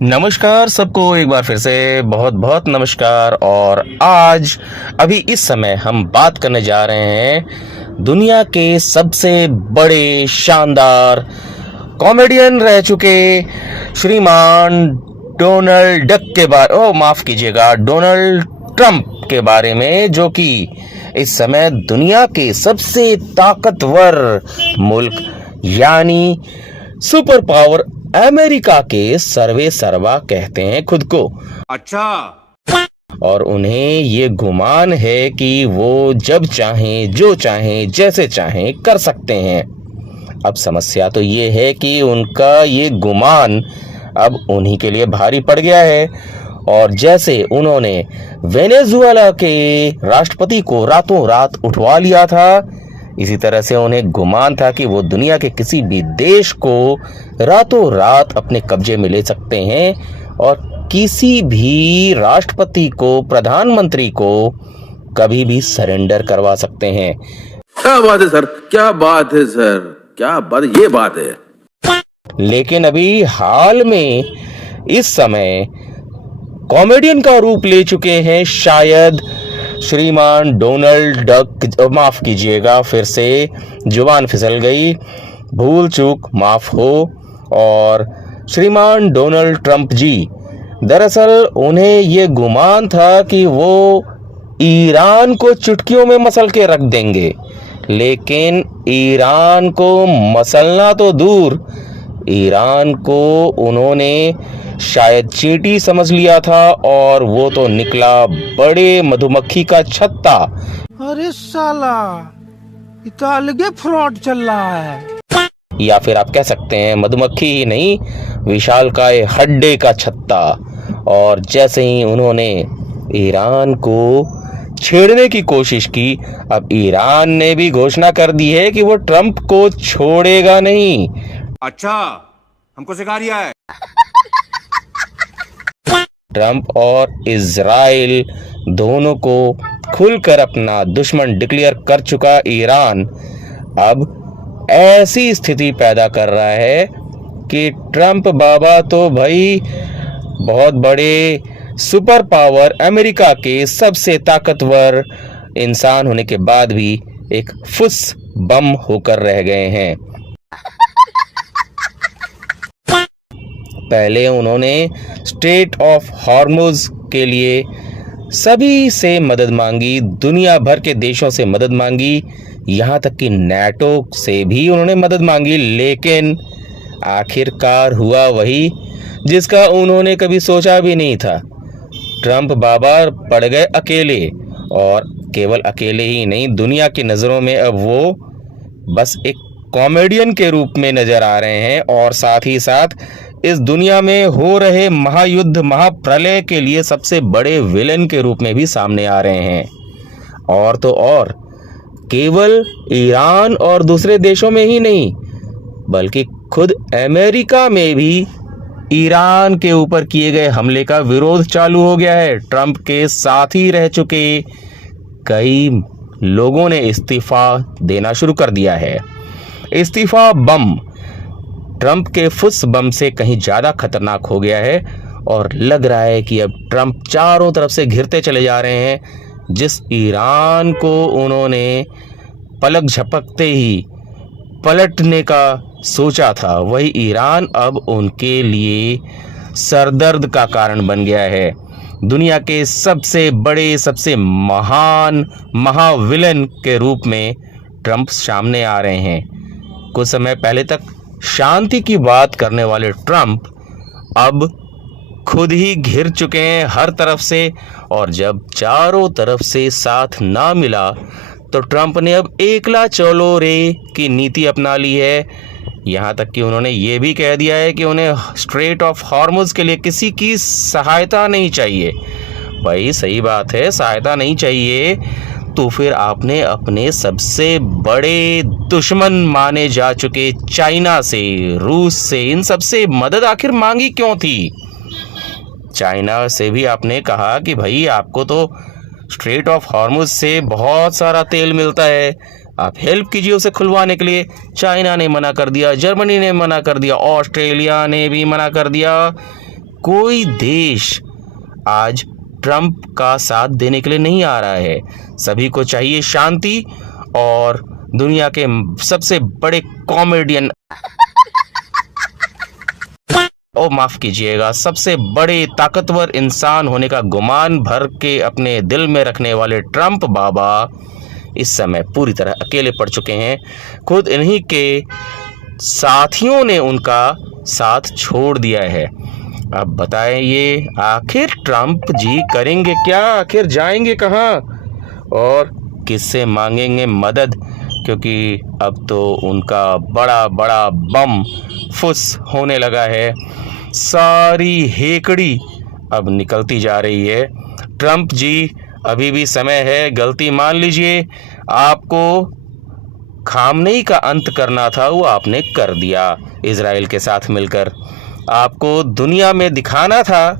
नमस्कार सबको एक बार फिर से बहुत बहुत नमस्कार। और आज अभी इस समय हम बात करने जा रहे हैं दुनिया के सबसे बड़े शानदार कॉमेडियन रह चुके श्रीमान डोनाल्ड डक के बारे माफ कीजिएगा, डोनाल्ड ट्रंप के बारे में, जो कि इस समय दुनिया के सबसे ताकतवर मुल्क यानी सुपर पावर अमेरिका के सर्वे सर्वा कहते हैं खुद को। अच्छा। और उन्हें ये गुमान है कि वो जब चाहें जो चाहें जैसे चाहें कर सकते हैं। अब समस्या तो ये है कि उनका ये गुमान अब उन्हीं के लिए भारी पड़ गया है। और जैसे उन्होंने वेनेजुएला के राष्ट्रपति को रातों रात उठवा लिया था, इसी तरह से उन्हें गुमान था कि वो दुनिया के किसी भी देश को रातों रात अपने कब्जे में ले सकते हैं और किसी भी राष्ट्रपति को, प्रधानमंत्री को कभी भी सरेंडर करवा सकते हैं। क्या बात है सर, क्या बात है सर, क्या बात, ये बात है। लेकिन अभी हाल में इस समय कॉमेडियन का रूप ले चुके हैं शायद श्रीमान डोनाल्ड डक, माफ कीजिएगा, फिर से जुबान फिसल गई, भूल चूक माफ हो। और श्रीमान डोनाल्ड ट्रंप जी, दरअसल उन्हें ये गुमान था कि वो ईरान को चुटकियों में मसल के रख देंगे, लेकिन ईरान को मसलना तो दूर, ईरान को उन्होंने शायद चींटी समझ लिया था और वो तो निकला बड़े मधुमक्खी का छत्ता। अरे साला, ये तो अलग फ्रॉड चल रहा है। या फिर आप कह सकते हैं मधुमक्खी ही नहीं, विशालकाय हड्डे का छत्ता। और जैसे ही उन्होंने ईरान को छेड़ने की कोशिश की, अब ईरान ने भी घोषणा कर दी है कि वो ट्रंप को छोड़ेगा नहीं। अच्छा, हमको सिखा रिया है। ट्रंप और इजराइल दोनों को खुलकर अपना दुश्मन डिक्लेयर कर चुका ईरान अब ऐसी स्थिति पैदा कर रहा है कि ट्रंप बाबा तो भाई बहुत बड़े सुपर पावर अमेरिका के सबसे ताकतवर इंसान होने के बाद भी एक फुस बम होकर रह गए हैं। पहले उन्होंने स्ट्रेट ऑफ हॉर्मुज के लिए सभी से मदद मांगी, दुनिया भर के देशों से मदद मांगी, यहाँ तक कि नेटो से भी उन्होंने मदद मांगी, लेकिन आखिरकार हुआ वही जिसका उन्होंने कभी सोचा भी नहीं था। ट्रंप बाबा पड़ गए अकेले, और केवल अकेले ही नहीं, दुनिया की नज़रों में अब वो बस एक कॉमेडियन के रूप में नजर आ रहे हैं और साथ ही साथ इस दुनिया में हो रहे महायुद्ध, महाप्रलय के लिए सबसे बड़े विलेन के रूप में भी सामने आ रहे हैं। और तो और केवल ईरान और दूसरे देशों में ही नहीं, बल्कि खुद अमेरिका में भी ईरान के ऊपर किए गए हमले का विरोध चालू हो गया है। ट्रंप के साथ ही रह चुके कई लोगों ने इस्तीफा देना शुरू कर दिया है। इस्तीफा बम ट्रंप के फुस बम से कहीं ज्यादा खतरनाक हो गया है और लग रहा है कि अब ट्रंप चारों तरफ से घिरते चले जा रहे हैं। जिस ईरान को उन्होंने पलक झपकते ही पलटने का सोचा था, वही ईरान अब उनके लिए सरदर्द का कारण बन गया है। दुनिया के सबसे बड़े, सबसे महान महाविलन के रूप में ट्रंप सामने आ रहे हैं। कुछ समय पहले तक शांति की बात करने वाले ट्रंप अब खुद ही घिर चुके हैं हर तरफ से, और जब चारों तरफ से साथ ना मिला तो ट्रंप ने अब एकला चलो रे की नीति अपना ली है। यहाँ तक कि उन्होंने ये भी कह दिया है कि उन्हें स्ट्रेट ऑफ हॉर्मुज के लिए किसी की सहायता नहीं चाहिए। भाई सही बात है, सहायता नहीं चाहिए तो फिर आपने अपने सबसे बड़े दुश्मन माने जा चुके चाइना से, रूस से, इन सबसे मदद आखिर मांगी क्यों थी? चाइना से भी आपने कहा कि भाई आपको तो स्ट्रेट ऑफ हॉर्मुज से बहुत सारा तेल मिलता है, आप हेल्प कीजिए उसे खुलवाने के लिए। चाइना ने मना कर दिया, जर्मनी ने मना कर दिया, ऑस्ट्रेलिया ने भी मना कर दिया। कोई देश आज ट्रंप का साथ देने के लिए नहीं आ रहा है। सभी को चाहिए शांति, और दुनिया के सबसे बड़े कॉमेडियन, माफ कीजिएगा, सबसे बड़े ताकतवर इंसान होने का गुमान भर के अपने दिल में रखने वाले ट्रंप बाबा इस समय पूरी तरह अकेले पड़ चुके हैं। खुद इन्हीं के साथियों ने उनका साथ छोड़ दिया है। अब बताइए, आखिर ट्रंप जी करेंगे क्या? आखिर जाएंगे कहाँ और किससे मांगेंगे मदद? क्योंकि अब तो उनका बड़ा बड़ा बम फुस होने लगा है। सारी हेकड़ी अब निकलती जा रही है। ट्रंप जी, अभी भी समय है, गलती मान लीजिए। आपको खामनेई का अंत करना था, वो आपने कर दिया इजराइल के साथ मिलकर। आपको दुनिया में दिखाना था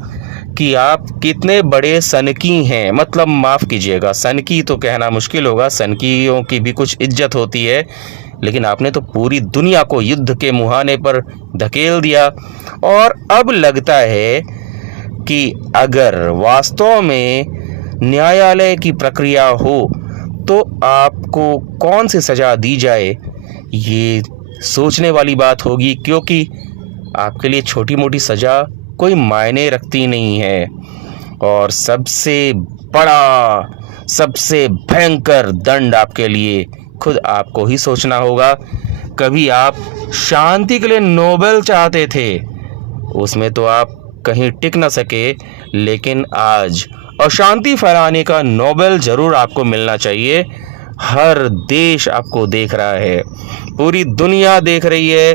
कि आप कितने बड़े सनकी हैं। मतलब माफ़ कीजिएगा, सनकी तो कहना मुश्किल होगा, सनकियों की भी कुछ इज्जत होती है, लेकिन आपने तो पूरी दुनिया को युद्ध के मुहाने पर धकेल दिया। और अब लगता है कि अगर वास्तव में न्यायालय की प्रक्रिया हो तो आपको कौन सी सज़ा दी जाए, ये सोचने वाली बात होगी, क्योंकि आपके लिए छोटी मोटी सज़ा कोई मायने रखती नहीं है। और सबसे बड़ा, सबसे भयंकर दंड आपके लिए खुद आपको ही सोचना होगा। कभी आप शांति के लिए नोबेल चाहते थे, उसमें तो आप कहीं टिक न सके, लेकिन आज अशांति फैलाने का नोबेल ज़रूर आपको मिलना चाहिए। हर देश आपको देख रहा है, पूरी दुनिया देख रही है,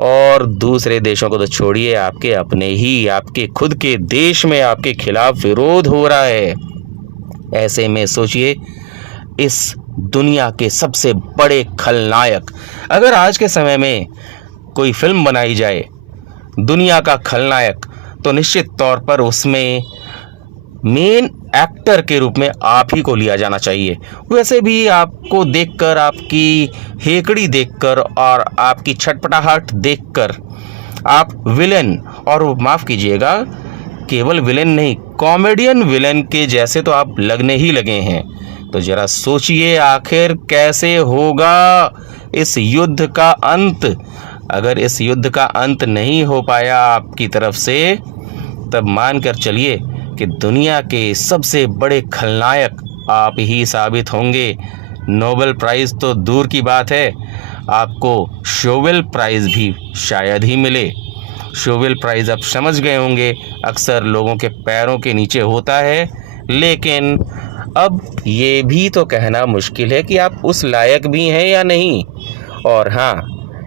और दूसरे देशों को तो छोड़िए, आपके अपने ही, आपके खुद के देश में आपके खिलाफ विरोध हो रहा है। ऐसे में सोचिए, इस दुनिया के सबसे बड़े खलनायक, अगर आज के समय में कोई फिल्म बनाई जाए दुनिया का खलनायक, तो निश्चित तौर पर उसमें मेन एक्टर के रूप में आप ही को लिया जाना चाहिए। वैसे भी आपको देखकर, आपकी हेकड़ी देखकर और आपकी छटपटाहट देखकर आप विलेन, और माफ़ कीजिएगा, केवल विलेन नहीं, कॉमेडियन विलेन के जैसे तो आप लगने ही लगे हैं। तो ज़रा सोचिए, आखिर कैसे होगा इस युद्ध का अंत? अगर इस युद्ध का अंत नहीं हो पाया आपकी तरफ से, तब मान कर चलिए कि दुनिया के सबसे बड़े खलनायक आप ही साबित होंगे। नोबेल प्राइज़ तो दूर की बात है, आपको शोवेल प्राइज़ भी शायद ही मिले। शोवेल प्राइज़ आप समझ गए होंगे, अक्सर लोगों के पैरों के नीचे होता है, लेकिन अब ये भी तो कहना मुश्किल है कि आप उस लायक भी हैं या नहीं। और हाँ,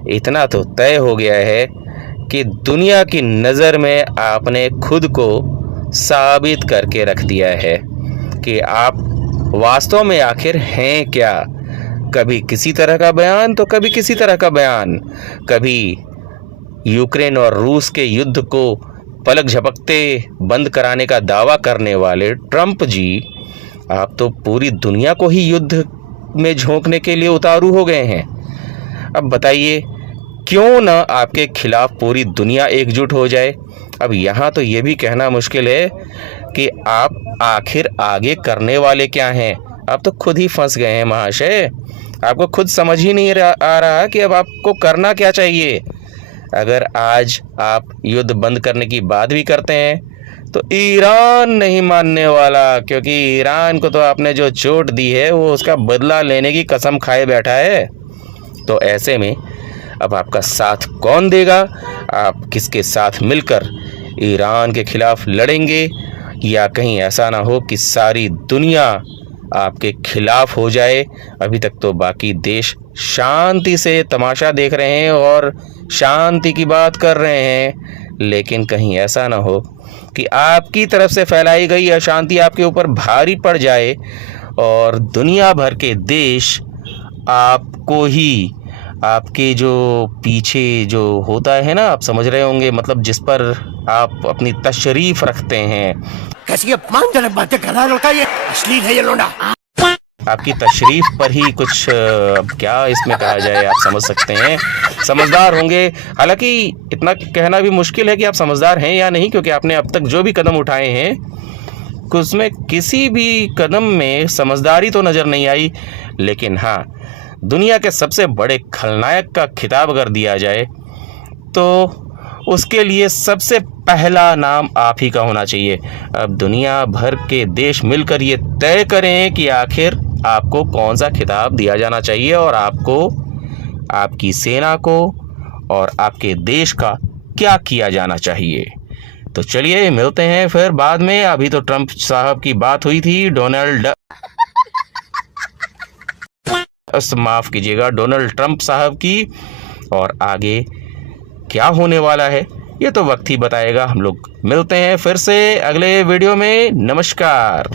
इतना तो तय हो गया है कि दुनिया की नज़र में आपने खुद को साबित करके रख दिया है कि आप वास्तव में आखिर हैं क्या। कभी किसी तरह का बयान तो कभी किसी तरह का बयान, कभी यूक्रेन और रूस के युद्ध को पलक झपकते बंद कराने का दावा करने वाले ट्रंप जी, आप तो पूरी दुनिया को ही युद्ध में झोंकने के लिए उतारू हो गए हैं। अब बताइए, क्यों न आपके खिलाफ पूरी दुनिया एकजुट हो जाए। अब यहाँ तो ये भी कहना मुश्किल है कि आप आखिर आगे करने वाले क्या हैं। आप तो खुद ही फंस गए हैं महाशय, आपको खुद समझ ही नहीं आ रहा कि अब आपको करना क्या चाहिए। अगर आज आप युद्ध बंद करने की बात भी करते हैं तो ईरान नहीं मानने वाला, क्योंकि ईरान को तो आपने जो चोट दी है वो उसका बदला लेने की कसम खाए बैठा है। तो ऐसे में अब आपका साथ कौन देगा? आप किसके साथ मिलकर ईरान के खिलाफ लड़ेंगे, या कहीं ऐसा ना हो कि सारी दुनिया आपके खिलाफ हो जाए। अभी तक तो बाकी देश शांति से तमाशा देख रहे हैं और शांति की बात कर रहे हैं, लेकिन कहीं ऐसा ना हो कि आपकी तरफ से फैलाई गई अशांति आपके ऊपर भारी पड़ जाए और दुनिया भर के देश आपको ही, आपके जो पीछे जो होता है ना, आप समझ रहे होंगे, मतलब जिस पर आप अपनी तशरीफ रखते हैं। कैसी अपमानजनक बातें कर रहा है लड़का, ये अश्लील है ये लोंडा। आपकी तशरीफ पर ही कुछ अब क्या इसमें कहा जाए, आप समझ सकते हैं, समझदार होंगे। हालांकि इतना कहना भी मुश्किल है कि आप समझदार हैं या नहीं, क्योंकि आपने अब तक जो भी कदम उठाए हैं उसमें किसी भी कदम में समझदारी तो नज़र नहीं आई। लेकिन हाँ, दुनिया के सबसे बड़े खलनायक का खिताब अगर दिया जाए तो उसके लिए सबसे पहला नाम आप ही का होना चाहिए। अब दुनिया भर के देश मिलकर ये तय करें कि आखिर आपको कौन सा खिताब दिया जाना चाहिए और आपको, आपकी सेना को और आपके देश का क्या किया जाना चाहिए। तो चलिए मिलते हैं फिर बाद में। अभी तो ट्रंप साहब की बात हुई थी, माफ कीजिएगा, डोनाल्ड ट्रंप साहब की, और आगे क्या होने वाला है ये तो वक्त ही बताएगा। हम लोग मिलते हैं फिर से अगले वीडियो में। नमस्कार।